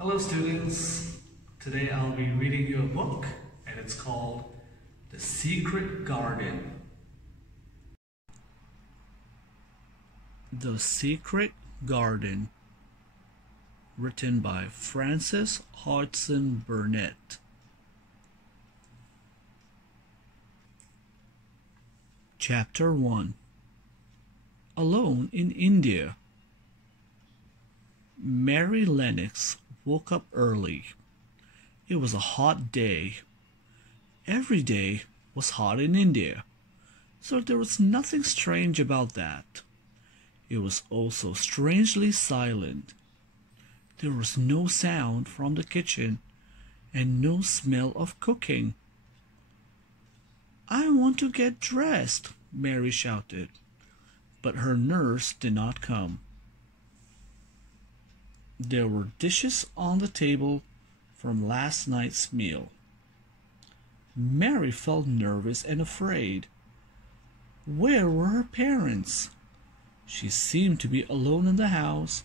Hello students, today I'll be reading you a book and it's called The Secret Garden. The Secret Garden, written by Frances Hodgson Burnett. Chapter 1. Alone in India. Mary Lennox woke up early. It was a hot day. Every day was hot in India, so there was nothing strange about that. It was also strangely silent. There was no sound from the kitchen and no smell of cooking. "I want to get dressed," Mary shouted, but her nurse did not come. There were dishes on the table from last night's meal. Mary felt nervous and afraid. Where were her parents? She seemed to be alone in the house.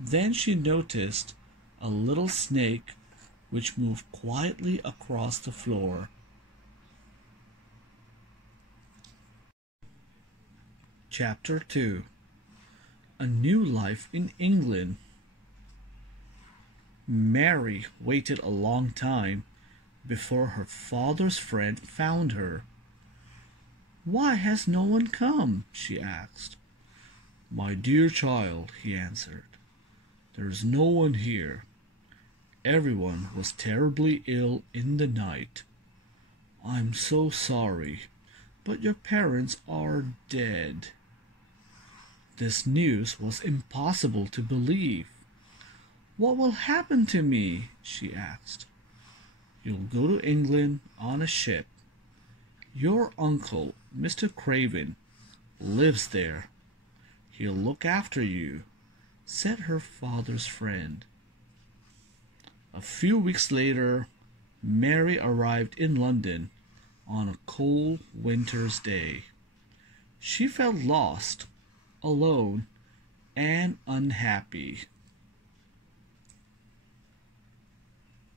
Then she noticed a little snake which moved quietly across the floor. Chapter 2. A New Life in England. Mary waited a long time before her father's friend found her. "Why has no one come?" she asked. "My dear child," he answered, "there is no one here. Everyone was terribly ill in the night. I'm so sorry, but your parents are dead." This news was impossible to believe. "What will happen to me?" she asked. "You'll go to England on a ship. Your uncle, Mr. Craven, lives there. He'll look after you," said her father's friend. A few weeks later, Mary arrived in London on a cold winter's day. She felt lost, alone, and unhappy.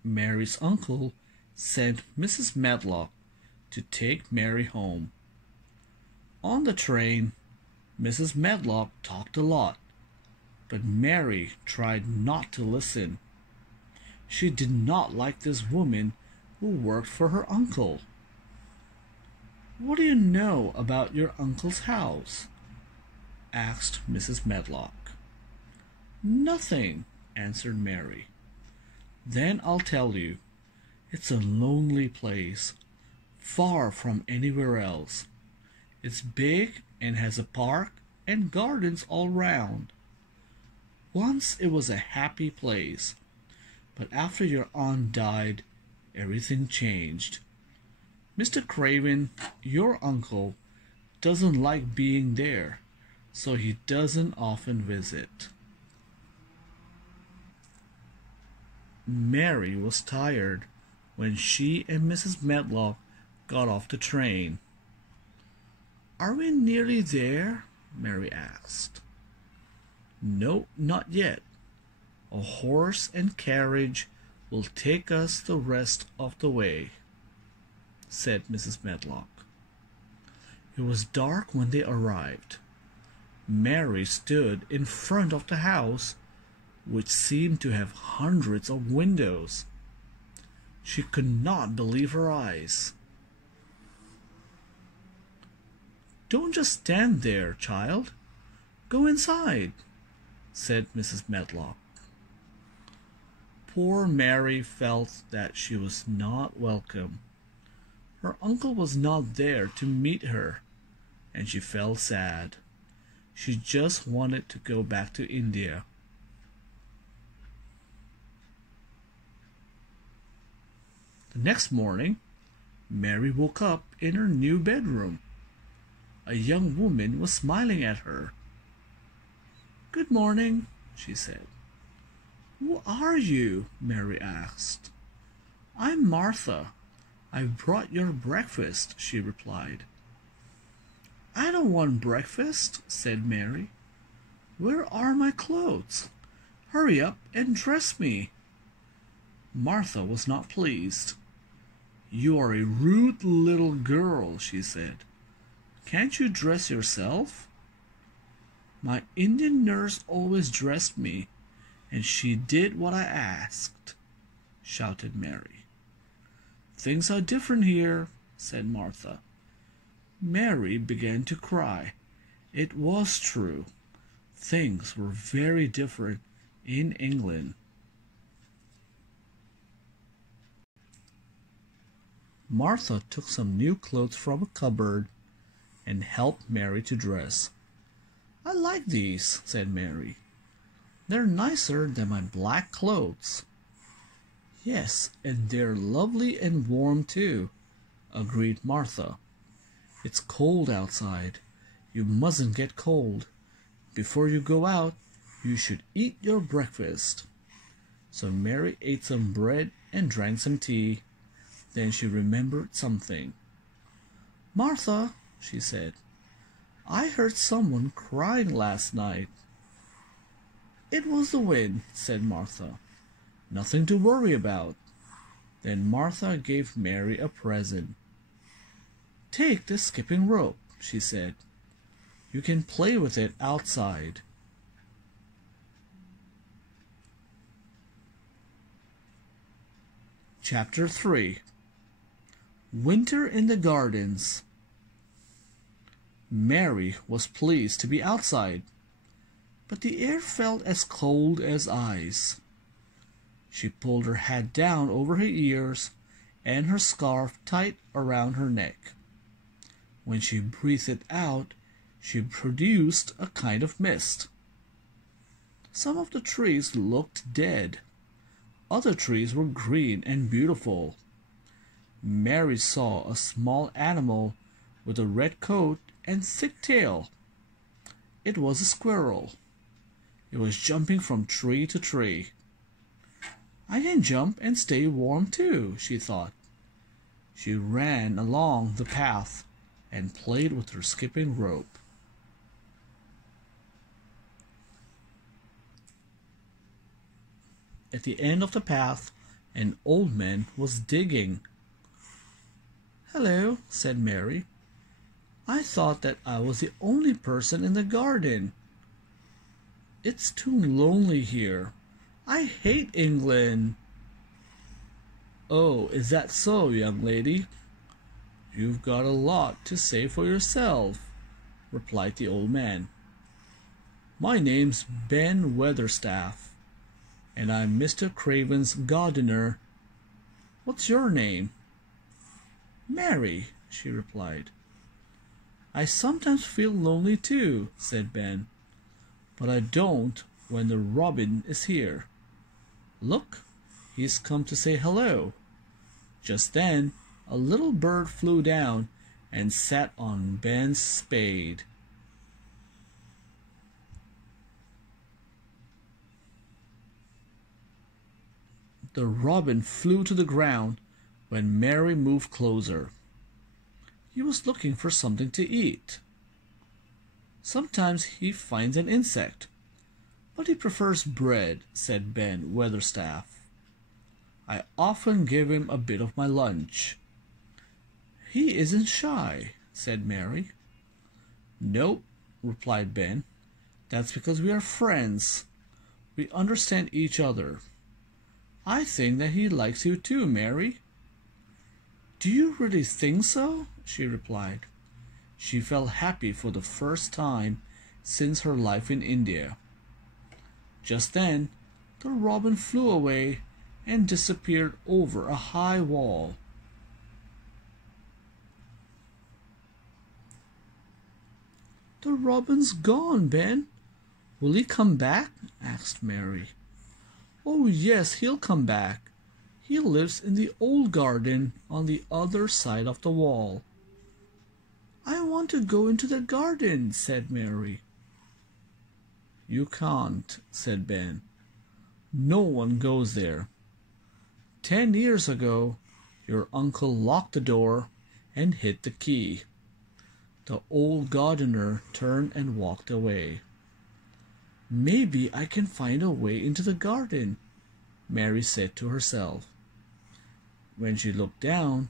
Mary's uncle sent Mrs. Medlock to take Mary home. On the train, Mrs. Medlock talked a lot, but Mary tried not to listen. She did not like this woman who worked for her uncle. "What do you know about your uncle's house?" asked Mrs. Medlock. "Nothing," answered Mary. "Then I'll tell you. It's a lonely place, far from anywhere else. It's big and has a park and gardens all round. Once it was a happy place, but after your aunt died, everything changed. Mr. Craven, your uncle, doesn't like being there, so he doesn't often visit." Mary was tired when she and Mrs. Medlock got off the train. "Are we nearly there?" Mary asked. "No, not yet. A horse and carriage will take us the rest of the way," said Mrs. Medlock. It was dark when they arrived. Mary stood in front of the house, which seemed to have hundreds of windows. She could not believe her eyes. "Don't just stand there, child. Go inside," said Mrs. Medlock. Poor Mary felt that she was not welcome. Her uncle was not there to meet her, and she felt sad. She just wanted to go back to India. The next morning, Mary woke up in her new bedroom. A young woman was smiling at her. "Good morning," she said. "Who are you?" Mary asked. "I'm Martha. I've brought your breakfast," she replied. "I don't want breakfast," said Mary. "Where are my clothes? Hurry up and dress me." Martha was not pleased. "You are a rude little girl," she said. "Can't you dress yourself?" "My Indian nurse always dressed me, and she did what I asked," shouted Mary. "Things are different here," said Martha. Mary began to cry. It was true. Things were very different in England. Martha took some new clothes from a cupboard and helped Mary to dress. "I like these," said Mary. "They're nicer than my black clothes." "Yes, and they're lovely and warm too," agreed Martha. "It's cold outside. You mustn't get cold. Before you go out, you should eat your breakfast." So Mary ate some bread and drank some tea. Then she remembered something. "Martha," she said, "I heard someone crying last night." "It was the wind," said Martha. "Nothing to worry about." Then Martha gave Mary a present. "Take this skipping rope," she said. "You can play with it outside." Chapter 3. Winter in the Gardens. Mary was pleased to be outside, but the air felt as cold as ice. She pulled her hat down over her ears and her scarf tight around her neck. When she breathed it out, she produced a kind of mist. Some of the trees looked dead. Other trees were green and beautiful. Mary saw a small animal with a red coat and thick tail. It was a squirrel. It was jumping from tree to tree. "I can jump and stay warm too," she thought. She ran along the path and played with her skipping rope. At the end of the path, an old man was digging. "Hello," said Mary. "I thought that I was the only person in the garden. It's too lonely here. I hate England." "Oh, is that so, young lady? You've got a lot to say for yourself," replied the old man. "My name's Ben Weatherstaff, and I'm Mr. Craven's gardener. What's your name?" "Mary," she replied. "I sometimes feel lonely too," said Ben, "but I don't when the robin is here. Look, he's come to say hello." Just then, a little bird flew down and sat on Ben's spade. The robin flew to the ground when Mary moved closer. He was looking for something to eat. Sometimes he finds an insect, but he prefers bread, said Ben Weatherstaff. I often give him a bit of my lunch. He isn't shy, said Mary. Nope, replied Ben. That's because we are friends. We understand each other. I think that he likes you too, Mary. Do you really think so? She replied. She felt happy for the first time since her life in India. Just then, the robin flew away and disappeared over a high wall. The robin's gone, Ben. Will he come back? Asked Mary. Oh, yes, he'll come back. He lives in the old garden on the other side of the wall. I want to go into the garden, said Mary. You can't, said Ben. No one goes there. 10 years ago, your uncle locked the door and hid the key. The old gardener turned and walked away. Maybe I can find a way into the garden, Mary said to herself. When she looked down,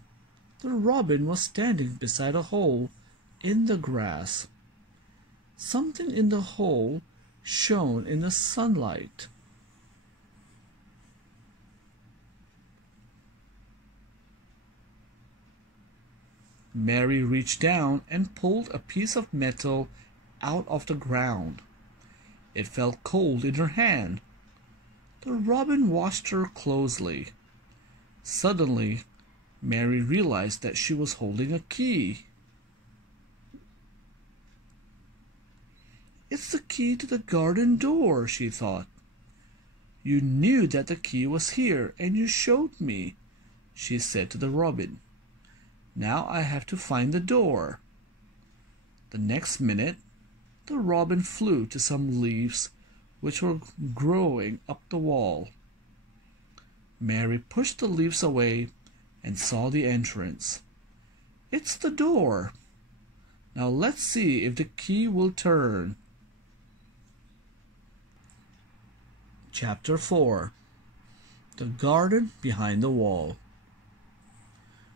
the robin was standing beside a hole in the grass. Something in the hole shone in the sunlight. Mary reached down and pulled a piece of metal out of the ground. It felt cold in her hand. The robin watched her closely. Suddenly, Mary realized that she was holding a key. "It's the key to the garden door," she thought. "You knew that the key was here, and you showed me," she said to the robin. "Now I have to find the door." The next minute, the robin flew to some leaves which were growing up the wall. Mary pushed the leaves away and saw the entrance. "It's the door. Now let's see if the key will turn." Chapter 4. The Garden Behind the Wall.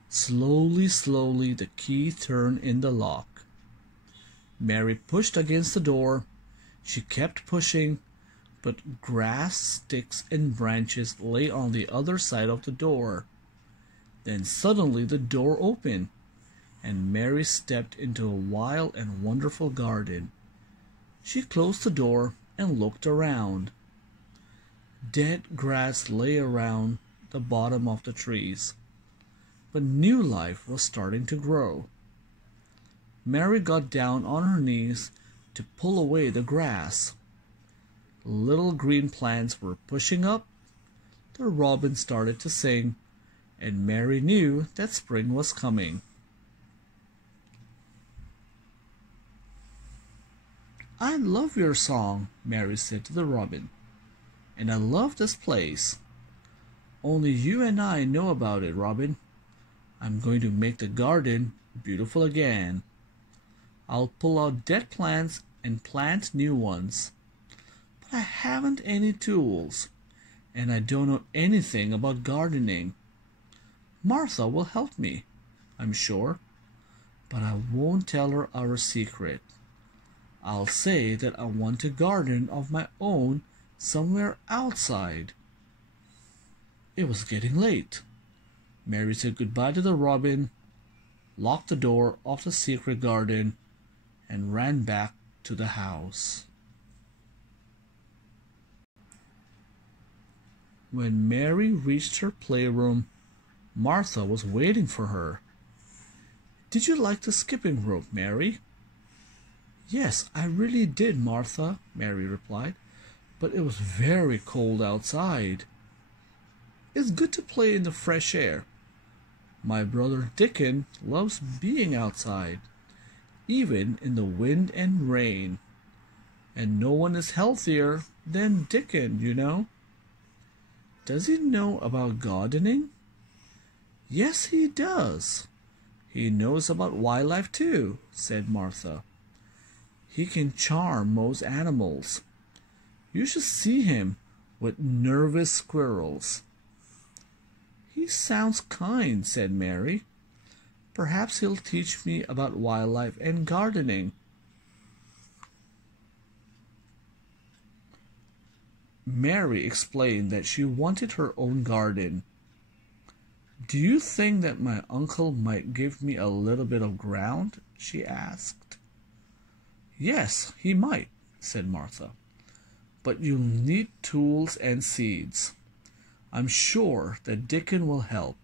Slowly, slowly the key turned in the lock. Mary pushed against the door. She kept pushing, but grass, sticks, and branches lay on the other side of the door. Then suddenly the door opened, and Mary stepped into a wild and wonderful garden. She closed the door and looked around. Dead grass lay around the bottom of the trees, but new life was starting to grow. Mary got down on her knees to pull away the grass. Little green plants were pushing up. The robin started to sing, and Mary knew that spring was coming. "I love your song," Mary said to the robin, "and I love this place. Only you and I know about it, Robin. I'm going to make the garden beautiful again. I'll pull out dead plants and plant new ones. But I haven't any tools, and I don't know anything about gardening. Martha will help me, I'm sure, but I won't tell her our secret. I'll say that I want a garden of my own somewhere outside." It was getting late. Mary said goodbye to the robin, locked the door of the secret garden, and ran back to the house. When Mary reached her playroom, Martha was waiting for her. "Did you like the skipping rope, Mary?" "Yes, I really did, Martha," Mary replied, "but it was very cold outside." "It's good to play in the fresh air. My brother Dickon loves being outside, even in the wind and rain. And no one is healthier than Dickon, you know." "Does he know about gardening?" "Yes, he does. He knows about wildlife too," said Martha. "He can charm most animals. You should see him with nervous squirrels." "He sounds kind," said Mary. "Perhaps he'll teach me about wildlife and gardening." Mary explained that she wanted her own garden. "Do you think that my uncle might give me a little bit of ground?" she asked. "Yes, he might," said Martha. "But you'll need tools and seeds. I'm sure that Dickon will help.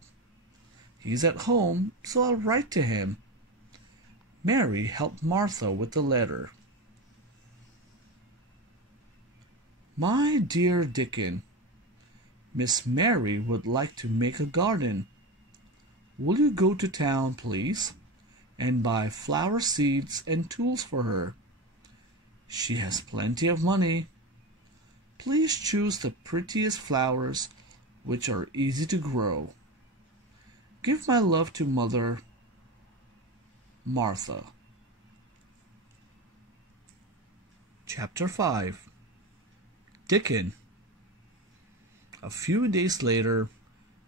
He's at home, so I'll write to him." Mary helped Martha with the letter. "My dear Dickon, Miss Mary would like to make a garden. Will you go to town, please, and buy flower seeds and tools for her? She has plenty of money. Please choose the prettiest flowers which are easy to grow. Give my love to Mother, Martha." Chapter 5. Dickon. A few days later,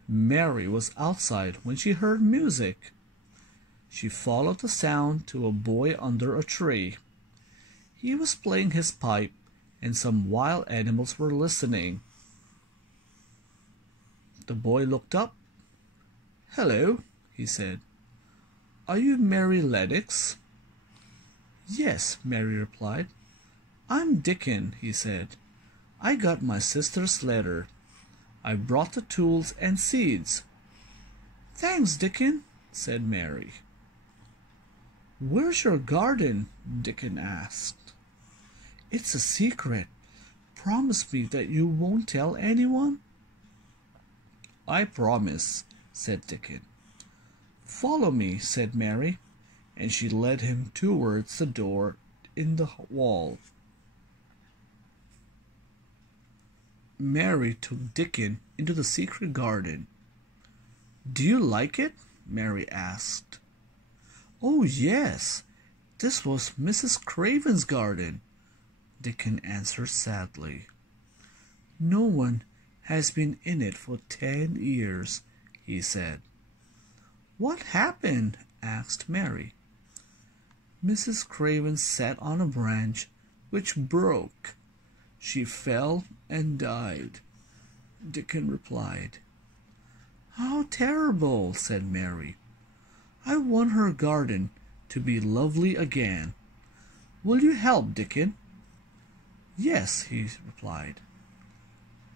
Mary was outside when she heard music. She followed the sound to a boy under a tree. He was playing his pipe, and some wild animals were listening. The boy looked up. "Hello," he said. "Are you Mary Lennox?" "Yes," Mary replied. "I'm Dickon," he said. "I got my sister's letter. I brought the tools and seeds." "Thanks, Dickon," said Mary. "Where's your garden?" Dickon asked. "It's a secret. Promise me that you won't tell anyone." "I promise," said Dickon. "Follow me," said Mary, and she led him towards the door in the wall. Mary took Dickon into the secret garden. "Do you like it?" Mary asked. "Oh, yes. This was Mrs. Craven's garden," Dickon answered sadly. "No one has been in it for 10 years," he said. "What happened?" asked Mary. "Mrs. Craven sat on a branch which broke. She fell and died," Dickon replied. "How terrible," said Mary. "I want her garden to be lovely again. Will you help, Dickon?" "Yes," he replied.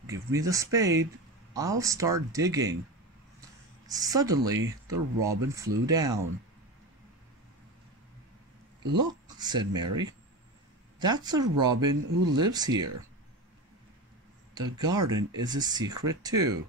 "Give me the spade. I'll start digging." Suddenly the robin flew down. "Look," said Mary. "That's a robin who lives here." "The garden is a secret too,"